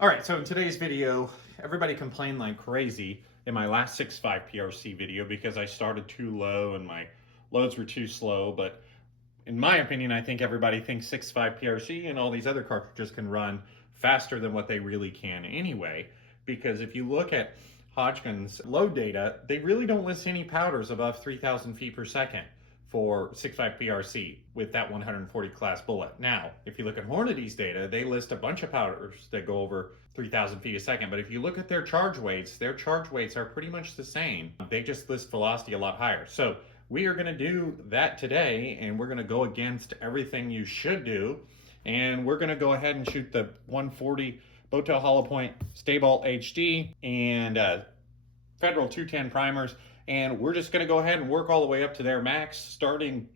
All right, so in today's video, everybody complained like crazy in my last 6.5 PRC video because I started too low and my loads were too slow. But in my opinion, I think everybody thinks 6.5 PRC and all these other cartridges can run faster than what they really can anyway. Because if you look at Hodgons load data, they really don't list any powders above 3,000 feet per second for 6.5 PRC with that 140 class bullet. Now, if you look at Hornady's data, they list a bunch of powders that go over 3,000 feet a second. But if you look at their charge weights are pretty much the same. They just list velocity a lot higher. So we are gonna do that today, and we're gonna go against everything you should do. And we're gonna go ahead and shoot the 140 Bowtail Hollow Point Staball HD and Federal 210 primers. And we're just going to go ahead and work all the way up to their max, starting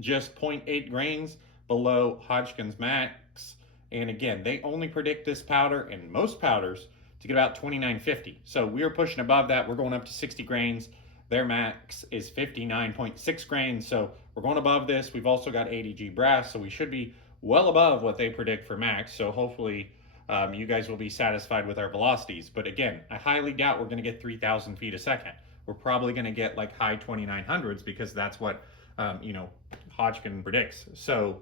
just 0.8 grains below Hodgons max. And again, they only predict this powder and most powders to get about 2950. So we are pushing above that. We're going up to 60 grains. Their max is 59.6 grains. So we're going above this. We've also got ADG brass, so we should be well above what they predict for max. So hopefully you guys will be satisfied with our velocities. But again, I highly doubt we're going to get 3,000 feet a second. We're probably going to get like high 2900s because that's what, Hodgkin predicts. So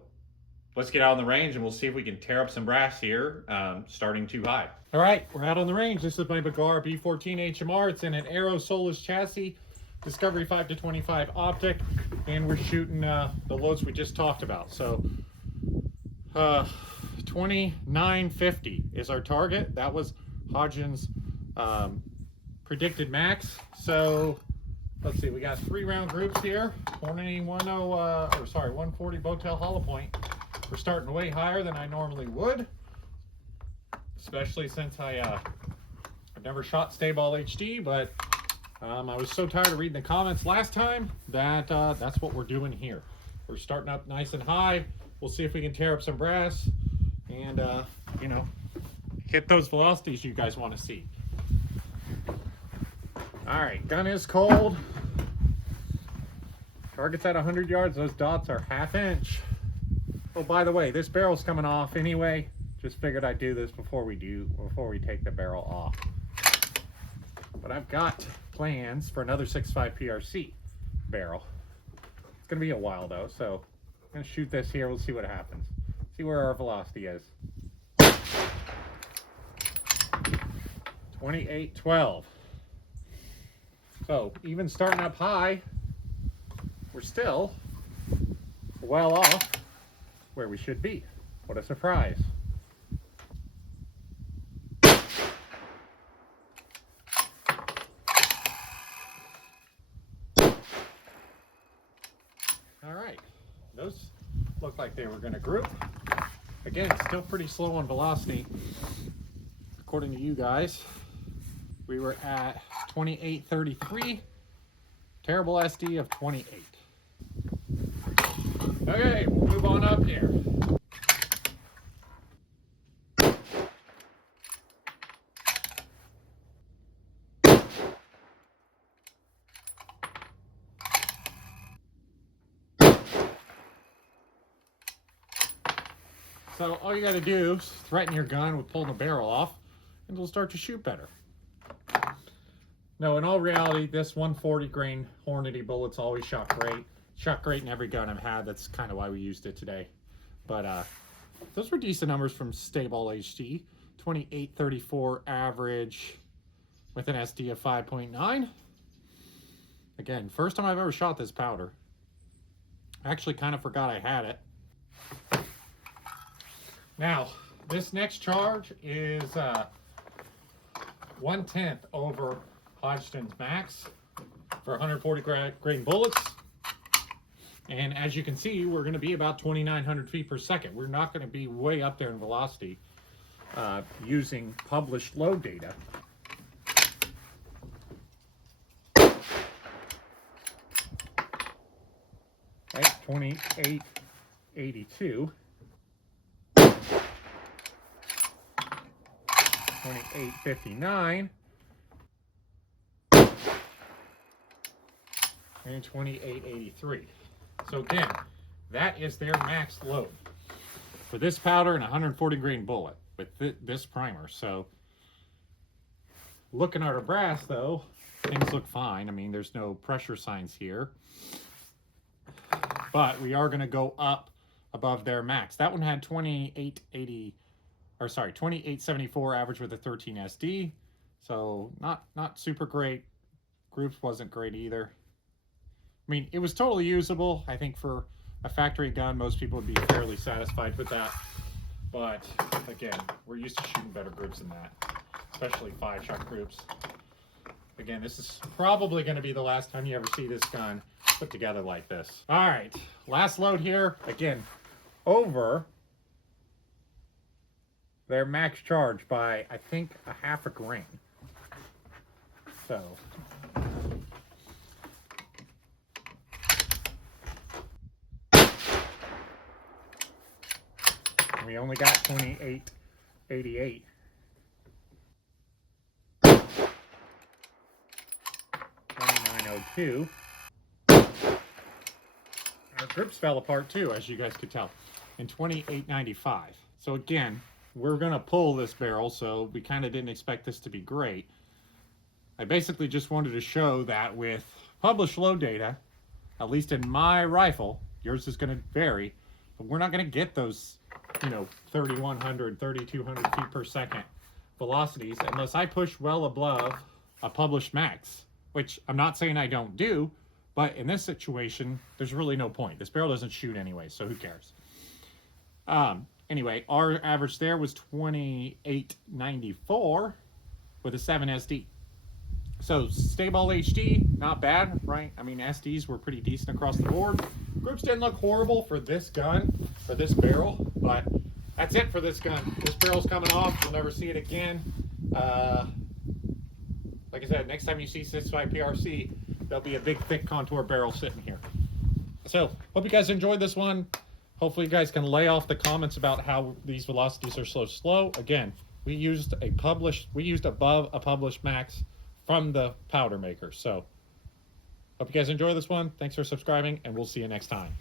let's get out on the range and we'll see if we can tear up some brass here, starting too high. All right, we're out on the range. This is my Bagar B14 HMR. It's in an Aero Solus chassis, Discovery 5-25 optic, and we're shooting the loads we just talked about. So 2950 is our target. That was Hodgins' predicted max. So let's see, we got 3-round groups here. 140 Bowtail Hollow Point. We're starting way higher than I normally would, especially since I've never shot Staball HD, but I was so tired of reading the comments last time that that's what we're doing here. We're starting up nice and high. We'll see if we can tear up some brass and hit those velocities you guys want to see. All right, gun is cold. Target's at 100 yards. Those dots are 1/2 inch. Oh, by the way, this barrel's coming off anyway. Just figured I'd do this before we take the barrel off. But I've got plans for another 6.5 PRC barrel. It's gonna be a while though, so I'm gonna shoot this here. We'll see what happens. See where our velocity is. 2812. So even starting up high, we're still well off where we should be. What a surprise. All right, those look like they were going to group. Again, still pretty slow on velocity. According to you guys, we were at 2833, terrible SD of 28. Okay, we'll move on up here. So all you got to do is threaten your gun with pulling the barrel off and it'll start to shoot better. No, in all reality, this 140 grain Hornady bullet's always shot great. Shot great in every gun I've had. That's kind of why we used it today. But those were decent numbers from Staball HD. 2834 average with an SD of 5.9. Again, first time I've ever shot this powder. I actually kind of forgot I had it. Now, this next charge is 1/10 over Hodgins max for 140 grain bullets. And as you can see, we're going to be about 2,900 feet per second. We're not going to be way up there in velocity using published load data. Right, 2882. 2859. And 2883. So again, that is their max load for this powder and 140 grain bullet. with this primer. So looking at our brass though, things look fine. I mean, there's no pressure signs here, but we are going to go up above their max. That one had 2874 average with a 13 SD. So not super great. Groups wasn't great either. I mean, it was totally usable. I think for a factory gun, most people would be fairly satisfied with that. But again, we're used to shooting better groups than that, especially 5-shot groups. Again, this is probably going to be the last time you ever see this gun put together like this. All right, last load here. Again, over their max charge by, I think, a half a grain. So we only got 2888. $29.02. Our grips fell apart too, as you guys could tell, in $28.95. So again, we're gonna pull this barrel, so we kind of didn't expect this to be great. I basically just wanted to show that with published load data, at least in my rifle, yours is gonna vary, but we're not gonna get those, 3,100, 3,200 feet per second velocities unless I push well above a published max, which I'm not saying I don't do, but in this situation, there's really no point. This barrel doesn't shoot anyway, so who cares? Anyway, our average there was 2894 with a 7 SD. So Staball HD, not bad, right? I mean, SDs were pretty decent across the board. Groups didn't look horrible for this gun, for this barrel, but that's it for this gun. This barrel's coming off. You'll never see it again. Like I said, next time you see 6.5 PRC, there'll be a big, thick contour barrel sitting here. So, hope you guys enjoyed this one. Hopefully you guys can lay off the comments about how these velocities are so slow. Again, we used above a published max from the powder maker. So, hope you guys enjoy this one. Thanks for subscribing, and we'll see you next time.